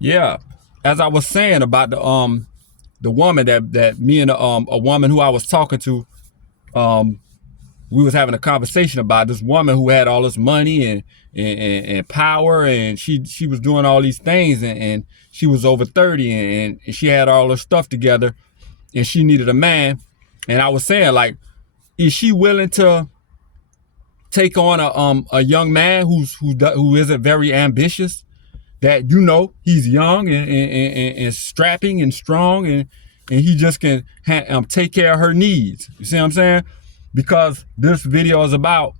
Yeah, as I was saying about the woman that me and a woman who I was talking to, um we was having a conversation about this woman who had all this money and power, and she was doing all these things, and she was over 30, and she had all her stuff together, and she needed a man. And I was saying, like, is she willing to take on a young man who isn't very ambitious, that he's young and strapping and strong, and he just can take care of her needs. You see what I'm saying? Because this video is about,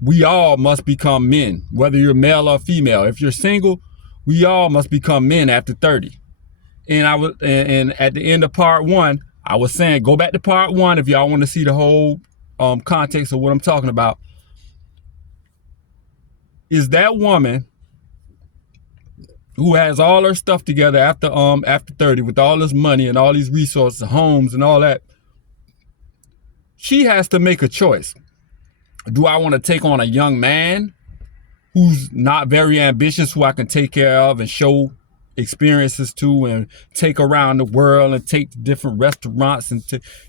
we all must become men, whether you're male or female. If you're single, we all must become men after 30. And at the end of part one, I was saying, go back to part one if y'all want to see the whole context of what I'm talking about. Is that woman who has all her stuff together after 30, with all this money and all these resources, homes and all that, she has to make a choice. Do I want to take on a young man who's not very ambitious, who I can take care of and show experiences to, and take around the world and take to different restaurants and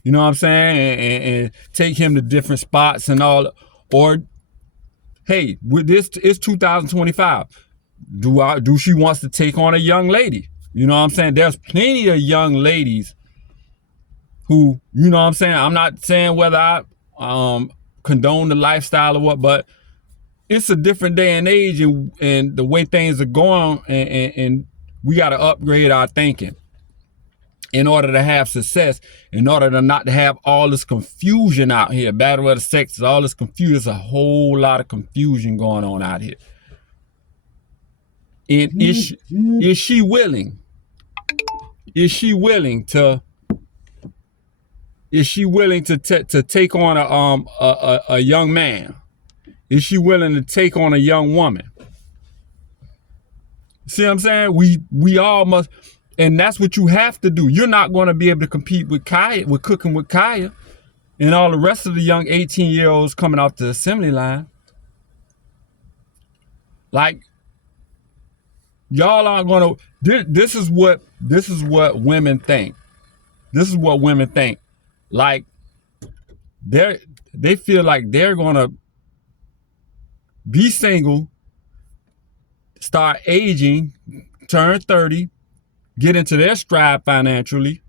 you know what I'm saying, and take him to different spots and all? Or, hey, with this, it's 2025. Do she wants to take on a young lady? You know what I'm saying? There's plenty of young ladies who, you know what I'm saying? I'm not saying whether I condone the lifestyle or what, but it's a different day and age, and the way things are going, and we got to upgrade our thinking in order to have success, in order to not to have all this confusion out here. Battle of the sexes, all this confusion. There's a whole lot of confusion going on out here. And is she willing? Is she willing to take on a young man? Is she willing to take on a young woman? See what I'm saying? We all must, and that's what you have to do. You're not going to be able to compete with Kaya, with Cooking with Kaya, and all the rest of the young 18-year-olds coming off the assembly line. Like, y'all aren't going to. This is what women think. This is what women think. Like, they feel like they're gonna be single, start aging, turn 30, get into their stride financially,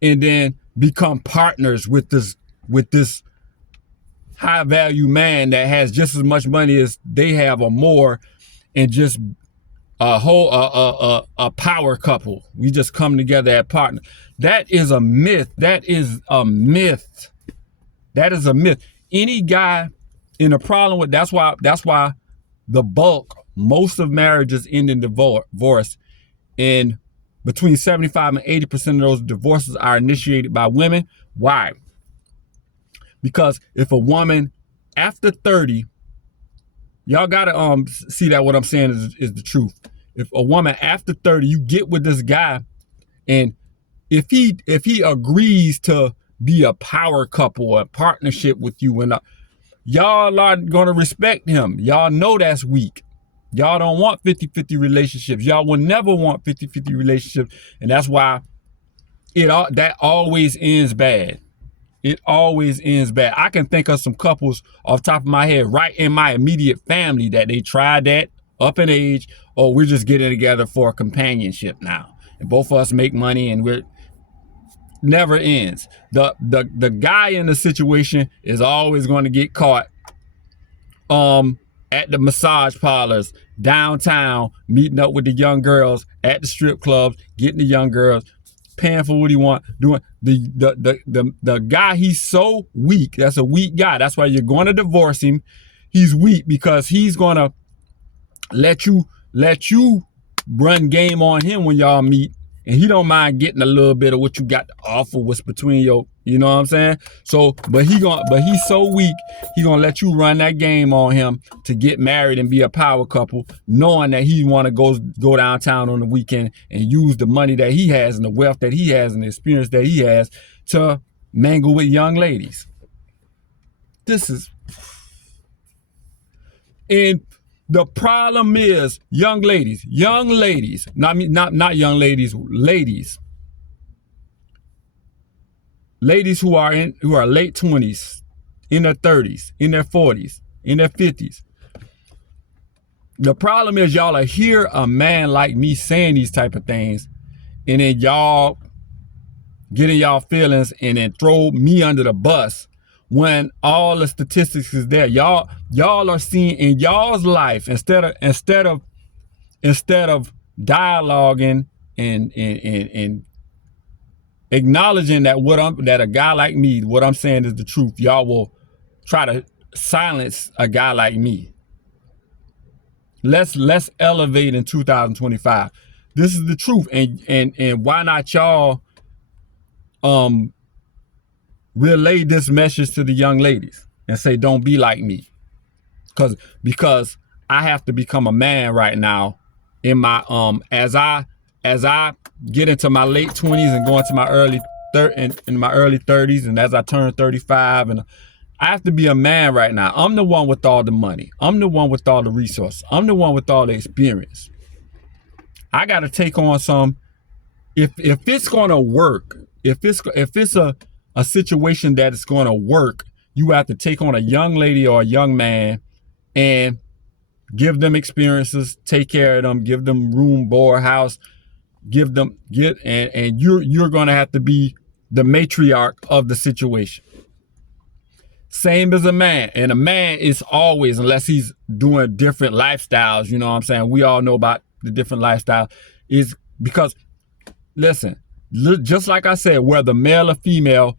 and then become partners with this high value man that has just as much money as they have or more, and just a power couple. We just come together as partners. That is a myth. That is a myth. That is a myth. Any guy in a problem with, that's why the bulk, most of marriages end in divorce, and between 75 and 80% of those divorces are initiated by women. Why? Because if a woman after 30, y'all gotta see that what I'm saying is the truth. If a woman after 30, you get with this guy, and if he agrees to be a power couple or a partnership with you, and y'all are gonna respect him. Y'all know that's weak. Y'all don't want 50-50 relationships. Y'all will never want 50-50 relationships, and that's why that always ends bad. It always ends bad. I can think of some couples off the top of my head right in my immediate family that they tried that, up in age. Oh, we're just getting together for companionship now, and both of us make money, and we're never ends. The guy in the situation is always going to get caught at the massage parlors downtown, meeting up with the young girls at the strip clubs, getting the young girls, paying for what he want, doing the guy. He's so weak. That's a weak guy. That's why you're going to divorce him. He's weak because he's gonna let you run game on him when y'all meet, and he don't mind getting a little bit of what you got to offer, what's between your, you know what I'm saying? So, but he's so weak, he gonna let you run that game on him to get married and be a power couple, knowing that he want to go downtown on the weekend and use the money that he has and the wealth that he has and the experience that he has to mingle with young ladies. This is, and The problem is young ladies, not young ladies, ladies who are late 20s, in their 30s, in their 40s, in their 50s. The problem is y'all are hear a man like me saying these type of things, and then y'all getting y'all feelings and then throw me under the bus when all the statistics is there. Y'all are seeing in y'all's life, instead of dialoguing and acknowledging that a guy like me, what I'm saying is the truth, y'all will try to silence a guy like me. Let's elevate in 2025. This is the truth, and why not y'all relay this message to the young ladies and say, don't be like me, because I have to become a man right now in my as I get into my late 20s and go into my early 30s, and as I turn 35, and I have to be a man right now. I'm the one with all the money. I'm the one with all the resources. I'm the one with all the experience. I got to take on some. If it's going to work, if it's a situation that is going to work, you have to take on a young lady or a young man and give them experiences, take care of them, give them room, board, house, and you're going to have to be the matriarch of the situation. Same as a man. And a man is always, unless he's doing different lifestyles, you know what I'm saying? We all know about the different lifestyle, is because, listen, just like I said, whether male or female,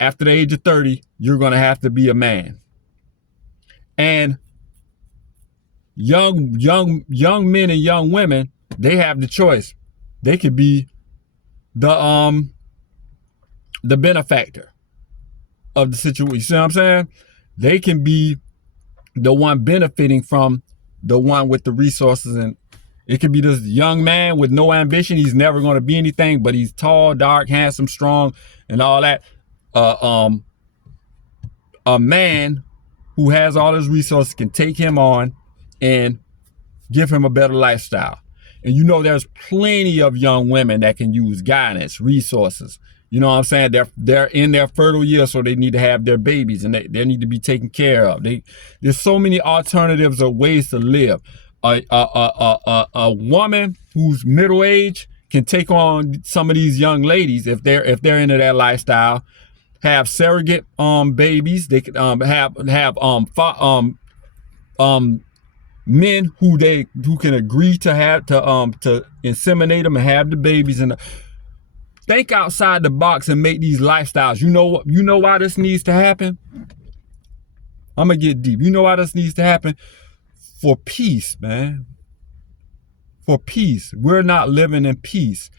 after the age of 30, you're going to have to be a man. And young men and young women, they have the choice. They could be the benefactor of the situation. You see what I'm saying? They can be the one benefiting from the one with the resources, and it could be this young man with no ambition. He's never going to be anything, but he's tall, dark, handsome, strong, and all that. A man who has all his resources can take him on and give him a better lifestyle. And you know, there's plenty of young women that can use guidance, resources. You know what I'm saying? They're in their fertile years, so they need to have their babies, and they need to be taken care of. There's so many alternatives of ways to live. A woman who's middle age can take on some of these young ladies if they're into that lifestyle. Have surrogate babies. They could have men who can agree to inseminate them and have the babies. And think outside the box and make these lifestyles. You know why this needs to happen? I'm gonna get deep. You know why this needs to happen? For peace, man. For peace. We're not living in peace.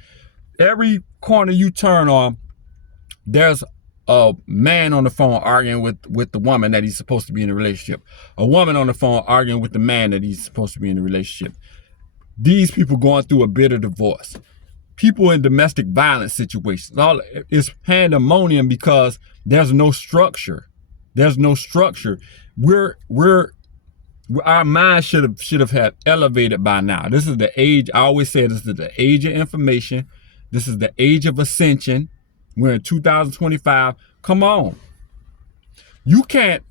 Every corner you turn on, there's a man on the phone arguing with the woman that he's supposed to be in a relationship. A woman on the phone arguing with the man that he's supposed to be in a relationship. These people going through a bitter divorce. People in domestic violence situations. All it's pandemonium because there's no structure. There's no structure. Our mind should have had elevated by now. This is the age. I always say this is the age of information. This is the age of ascension. We're in 2025. Come on. You can't.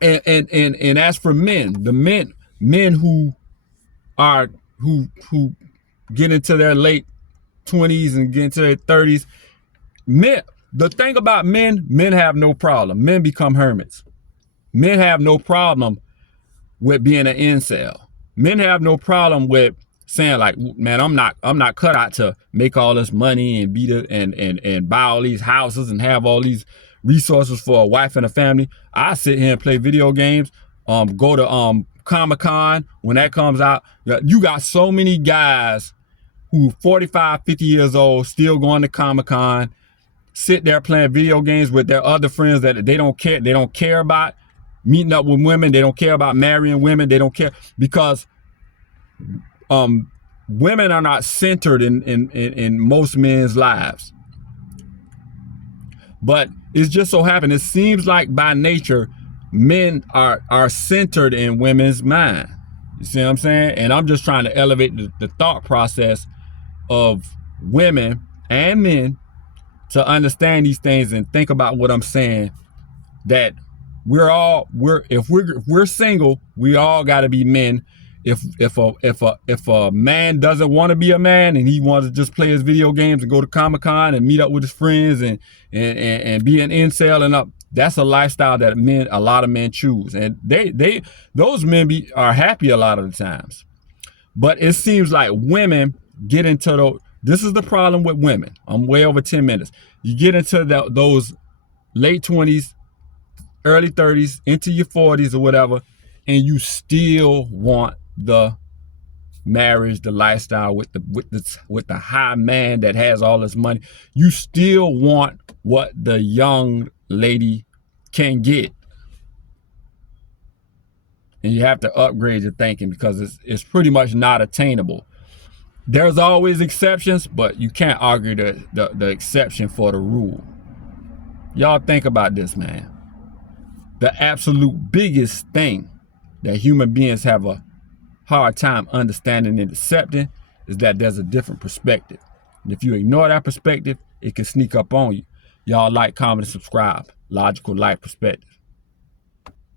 And as for men, the men who get into their late 20s and get into their 30s, men. The thing about men have no problem. Men become hermits. Men have no problem with being an incel. Men have no problem with saying like, man, I'm not cut out to make all this money and and buy all these houses and have all these resources for a wife and a family. I sit here and play video games, go to Comic-Con when that comes out. You got so many guys who 45, 50 years old still going to Comic-Con, sit there playing video games with their other friends that they don't care about meeting up with women. They don't care about marrying women. They don't care because women are not centered in most men's lives. But it's just so happened, it seems like by nature, men are centered in women's mind. You see what I'm saying? And I'm just trying to elevate the thought process of women and men to understand these things and think about what I'm saying, that if we're single, we all got to be men. If a man doesn't want to be a man and he wants to just play his video games and go to Comic-Con and meet up with his friends and be an incel and up, that's a lifestyle that a lot of men choose, and those men are happy a lot of the times. But it seems like women get into this is the problem with women. I'm way over 10 minutes. You get into those late 20s, early 30s, into your 40s or whatever, and you still want the marriage, the lifestyle with the high man that has all this money. You still want what the young lady can get, and you have to upgrade your thinking because it's pretty much not attainable. There's always exceptions, but you can't argue the exception for the rule. Y'all think about this, man. The absolute biggest thing that human beings have a hard time understanding and accepting is that there's a different perspective. And if you ignore that perspective, it can sneak up on you. Y'all like, comment, and subscribe. Logical Life Perspective.